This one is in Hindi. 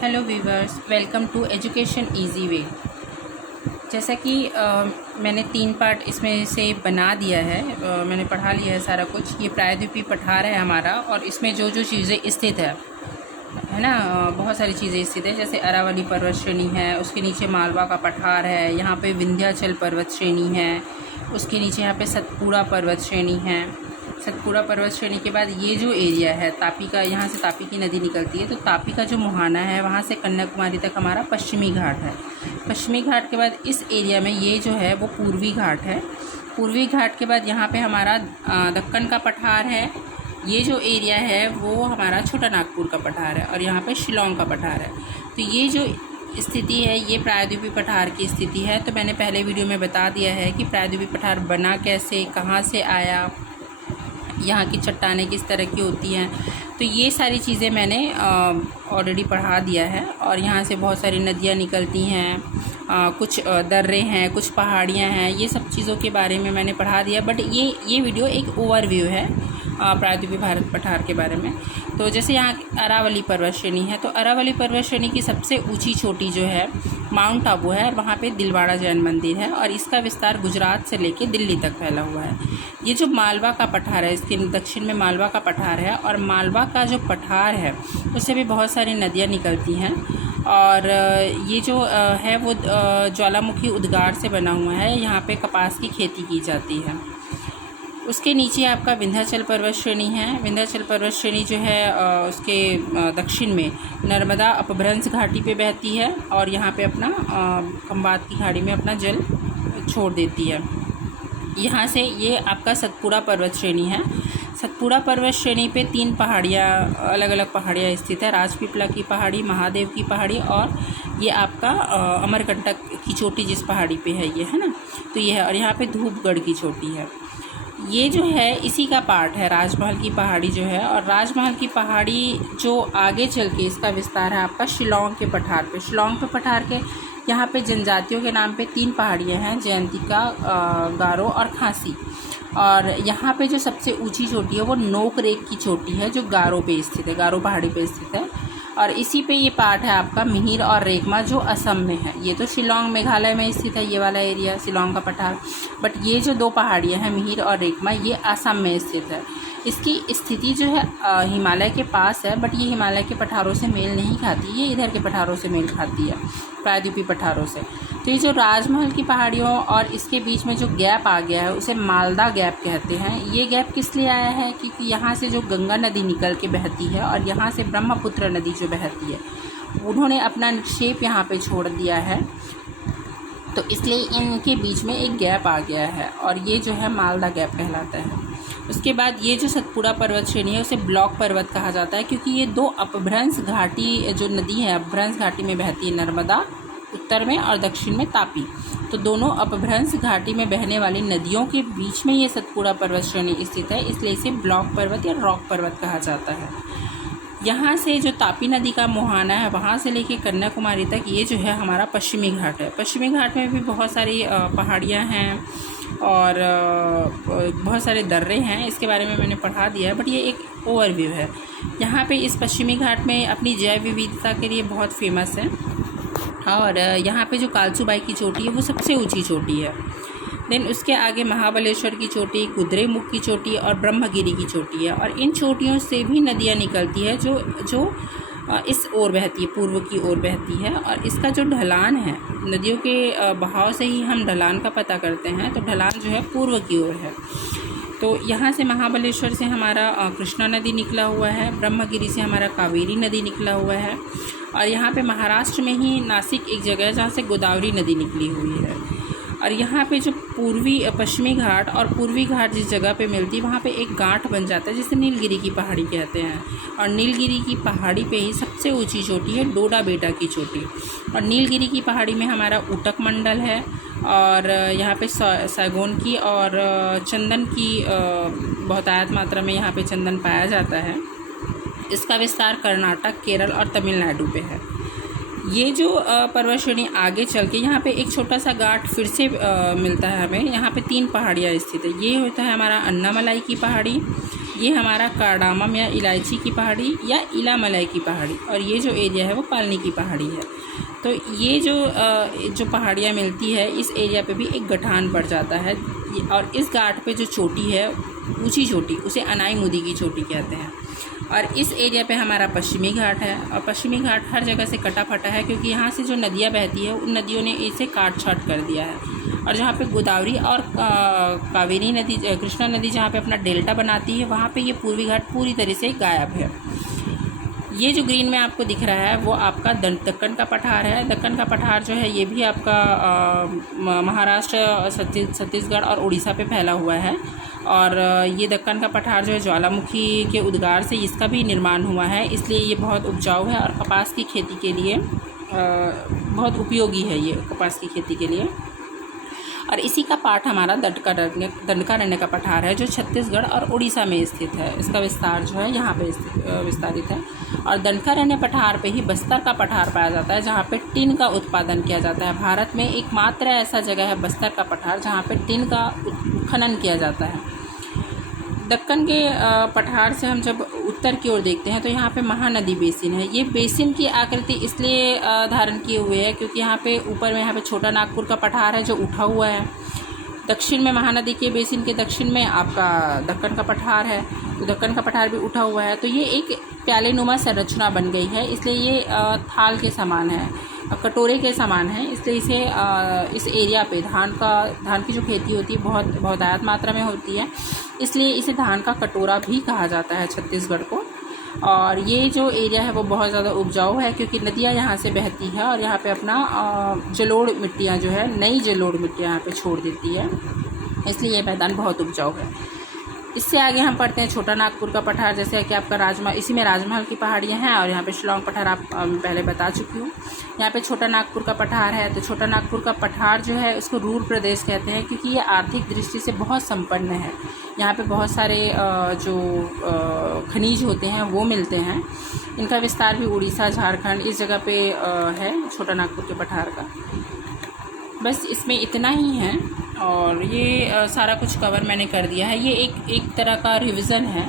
Hello viewers, welcome to education easy way. जैसा कि मैंने 3 पार्ट इसमें से बना दिया है, मैंने पढ़ा लिया है सारा कुछ। ये प्रायद्वीपीय पठार है हमारा, और इसमें जो जो चीज़ें स्थित है ना, बहुत सारी चीज़ें स्थित है। जैसे अरावली पर्वत श्रेणी है, उसके नीचे मालवा का पठार है, यहाँ पे विंध्याचल पर्वत श्रेणी है, उसके नीचे यहाँ पे सतपुड़ा पर्वत श्रेणी है। सतपुड़ा पर्वत श्रेणी के बाद ये जो एरिया है तापी का, यहाँ से तापी की नदी निकलती है, तो तापी का जो मुहाना है वहाँ से कन्याकुमारी तक हमारा पश्चिमी घाट है। पश्चिमी घाट के बाद इस एरिया में ये जो है वो पूर्वी घाट है। पूर्वी घाट के बाद यहाँ पे हमारा दक्कन का पठार है। ये जो एरिया है वो हमारा छोटा नागपुर का पठार है, और यहाँ पे शिलोंग का पठार है। तो ये जो स्थिति है ये प्रायद्वीपीय पठार की स्थिति है। तो मैंने पहले वीडियो में बता दिया है कि प्रायद्वीपीय पठार बना कैसे, कहाँ से आया, यहाँ की चट्टानें किस तरह की होती हैं। तो ये सारी चीज़ें मैंने ऑलरेडी पढ़ा दिया है। और यहाँ से बहुत सारी नदियाँ निकलती हैं, कुछ दर्रे हैं, कुछ पहाड़ियाँ हैं, ये सब चीज़ों के बारे में मैंने पढ़ा दिया। बट ये वीडियो एक ओवरव्यू है प्रायद्वीपीय भारत पठार के बारे में। तो जैसे यहाँ अरावली पर्वत श्रेणी है, तो अरावली पर्वत श्रेणी की सबसे ऊंची चोटी जो है माउंट आबू है, और वहाँ पे दिलवाड़ा जैन मंदिर है, और इसका विस्तार गुजरात से लेके दिल्ली तक फैला हुआ है। ये जो मालवा का पठार है, इसके दक्षिण में मालवा का पठार है, और मालवा का जो पठार है उससे भी बहुत सारी नदियाँ निकलती हैं। और ये जो है वो ज्वालामुखी उद्गार से बना हुआ है। यहाँ पे कपास की खेती की जाती है। उसके नीचे आपका विंध्याचल पर्वत श्रेणी है। विंध्याचल पर्वत श्रेणी जो है उसके दक्षिण में नर्मदा अपभ्रंश घाटी पे बहती है, और यहाँ पे अपना खंबात की खाड़ी में अपना जल छोड़ देती है। यहाँ से ये आपका सतपुड़ा पर्वत श्रेणी है। सतपुड़ा पर्वत श्रेणी पे 3 पहाड़ियाँ, अलग अलग पहाड़ियाँ स्थित है। राजपीपला की पहाड़ी, महादेव की पहाड़ी, और ये आपका अमरकंटक की चोटी जिस पहाड़ी पे है ये, है ना, तो ये है। और यहाँ पे धूपगढ़ की चोटी है। ये जो है इसी का पार्ट है राजमहल की पहाड़ी जो है। और राजमहल की पहाड़ी जो आगे चल के इसका विस्तार है आपका शिलोंग के पठार पे। शिलोंग के पठार के यहाँ पे जनजातियों के नाम पे 3 पहाड़ियाँ हैं, जयंतिका, गारो और खासी। और यहाँ पे जो सबसे ऊंची चोटी है वो नोक रेक की चोटी है, जो गारो पे स्थित है, गारो पहाड़ी पे स्थित है। और इसी पे ये पार्ट है आपका मिहिर और रेखमा, जो असम में है। ये तो शिलोंग मेघालय में स्थित है, ये वाला एरिया शिलोंग का पठार। बट ये जो 2 पहाड़ियाँ हैं मिहिर और रेखमा, ये असम में स्थित है। इसकी स्थिति जो है हिमालय के पास है, बट ये हिमालय के पठारों से मेल नहीं खाती, ये इधर के पठारों से मेल खाती है, प्रायद्वीपीय पठारों से। तो ये जो राजमहल की पहाड़ियों और इसके बीच में जो गैप आ गया है उसे मालदा गैप कहते हैं। ये गैप किस लिए आया है? क्योंकि यहाँ से जो गंगा नदी निकल के बहती है, और यहाँ से ब्रह्मपुत्र नदी जो बहती है, उन्होंने अपना निक्षेप यहाँ पे छोड़ दिया है, तो इसलिए इनके बीच में एक गैप आ गया है, और ये जो है मालदा गैप कहलाता है। उसके बाद ये जो सतपुड़ा पर्वत श्रेणी है उसे ब्लॉक पर्वत कहा जाता है, क्योंकि ये 2 अपभ्रंश घाटी जो नदी है, अपभ्रंश घाटी में बहती है, नर्मदा उत्तर में और दक्षिण में तापी। तो दोनों अपभ्रंश घाटी में बहने वाली नदियों के बीच में ये सतपुड़ा पर्वत श्रेणी स्थित है, इसलिए इसे ब्लॉक पर्वत या रॉक पर्वत कहा जाता है। यहाँ से जो तापी नदी का मुहाना है वहाँ से लेके कन्याकुमारी तक ये जो है हमारा पश्चिमी घाट है। पश्चिमी घाट में भी बहुत सारी पहाड़ियाँ हैं और बहुत सारे दर्रे हैं, इसके बारे में मैंने पढ़ा दिया है, बट ये एक ओवरव्यू है। यहाँ पे इस पश्चिमी घाट में अपनी जैव विविधता के लिए बहुत फेमस है। और यहाँ पे जो कालसूबाई की चोटी है वो सबसे ऊंची चोटी है। देन उसके आगे महाबलेश्वर की चोटी, कुद्रेमुख की चोटी और ब्रह्मगिरी की चोटी है। और इन चोटियों से भी नदियाँ निकलती है जो इस ओर बहती है, पूर्व की ओर बहती है। और इसका जो ढलान है, नदियों के बहाव से ही हम ढलान का पता करते हैं, तो ढलान जो है पूर्व की ओर है। तो यहाँ से महाबलेश्वर से हमारा कृष्णा नदी निकला हुआ है, ब्रह्मगिरी से हमारा कावेरी नदी निकला हुआ है, और यहाँ पे महाराष्ट्र में ही नासिक एक जगह है जहाँ से गोदावरी नदी निकली हुई है। और यहाँ पे जो पश्चिमी घाट और पूर्वी घाट जिस जगह पे मिलती है वहाँ पे एक गांठ बन जाता है, जिसे नीलगिरी की पहाड़ी कहते हैं। और नीलगिरी की पहाड़ी पे ही सबसे ऊंची चोटी है डोडा बेटा की चोटी। और नीलगिरी की पहाड़ी में हमारा ऊटक मंडल है, और यहाँ पे सैगोन की और चंदन की बहुतायत मात्रा में यहाँ पे चंदन पाया जाता है। इसका विस्तार कर्नाटक, केरल और तमिलनाडु पे है। ये जो पर्वत श्रेणी आगे चल के यहाँ पे एक छोटा सा घाट फिर से मिलता है हमें। यहाँ पे 3 पहाड़ियाँ स्थित है। ये होता है हमारा अन्नामलाई की पहाड़ी, ये हमारा कार्डामम या इलायची की पहाड़ी या इलामलाई की पहाड़ी, और ये जो एरिया है वो पालनी की पहाड़ी है। तो ये जो पहाड़ियाँ मिलती है इस एरिया पे भी एक गठान पड़ जाता है, और इस घाट पे जो चोटी है, ऊंची चोटी, उसे अनाई मुदी की चोटी कहते हैं। और इस एरिया पे हमारा पश्चिमी घाट है, और पश्चिमी घाट हर जगह से कटा फटा है क्योंकि यहाँ से जो नदियाँ बहती है उन नदियों ने इसे काट छाट कर दिया है। और जहाँ पे गोदावरी और कावेरी नदी, कृष्णा नदी जहाँ पे अपना डेल्टा बनाती है, वहाँ पे ये पूर्वी घाट पूरी तरह से गायब है। ये जो ग्रीन में आपको दिख रहा है वो आपका दक्कन का पठार है। दक्कन का पठार जो है ये भी आपका महाराष्ट्र, छत्तीसगढ़ और उड़ीसा पे फैला हुआ है। और ये दक्कन का पठार जो है ज्वालामुखी के उद्गार से इसका भी निर्माण हुआ है, इसलिए ये बहुत उपजाऊ है और कपास की खेती के लिए बहुत उपयोगी है ये कपास की खेती के लिए। और इसी का पार्ट हमारा दंडकारण्य का पठार है जो छत्तीसगढ़ और उड़ीसा में स्थित है। इसका विस्तार जो है यहाँ पे विस्तारित है। और दंडकारण्य पठार पे ही बस्तर का पठार पाया जाता है जहाँ पे टिन का उत्पादन किया जाता है। भारत में एकमात्र ऐसा जगह है बस्तर का पठार जहाँ पे टिन का खनन किया जाता है। दक्कन के पठार से हम जब उत्तर की ओर देखते हैं तो यहाँ पे महानदी बेसिन है। ये बेसिन की आकृति इसलिए धारण किए हुए है क्योंकि यहाँ पे ऊपर में यहाँ पे छोटा नागपुर का पठार है जो उठा हुआ है। दक्षिण में महानदी के बेसिन के दक्षिण में आपका दक्कन का पठार है, तो दक्कन का पठार भी उठा हुआ है। तो ये एक प्यालेनुमा संरचना बन गई है, इसलिए ये थाल के समान है, कटोरे के समान है। इसलिए इसे इस एरिया पे धान की जो खेती होती है बहुत बहुतायत मात्रा में होती है, इसलिए इसे धान का कटोरा भी कहा जाता है छत्तीसगढ़ को। और ये जो एरिया है वो बहुत ज़्यादा उपजाऊ है क्योंकि नदियाँ यहाँ से बहती है और यहाँ पे अपना जलोढ़ मिट्टियाँ जो है, नई जलोढ़ मिट्टियाँ यहाँ पे छोड़ देती है, इसलिए ये मैदान बहुत उपजाऊ है। इससे आगे हम पढ़ते हैं छोटा नागपुर का पठार, जैसे कि आपका इसी में राजमहल की पहाड़ियाँ हैं। और यहाँ पे शिलांग पठार आप पहले बता चुकी हूँ। यहाँ पे छोटा नागपुर का पठार है, तो छोटा नागपुर का पठार जो है उसको रूर प्रदेश कहते हैं क्योंकि ये आर्थिक दृष्टि से बहुत संपन्न है। यहाँ पे बहुत सारे जो खनिज होते हैं वो मिलते हैं। इनका विस्तार भी उड़ीसा, झारखंड इस जगह पे है छोटा नागपुर के पठार का। बस इसमें इतना ही है और ये सारा कुछ कवर मैंने कर दिया है। ये एक तरह का रिवीजन है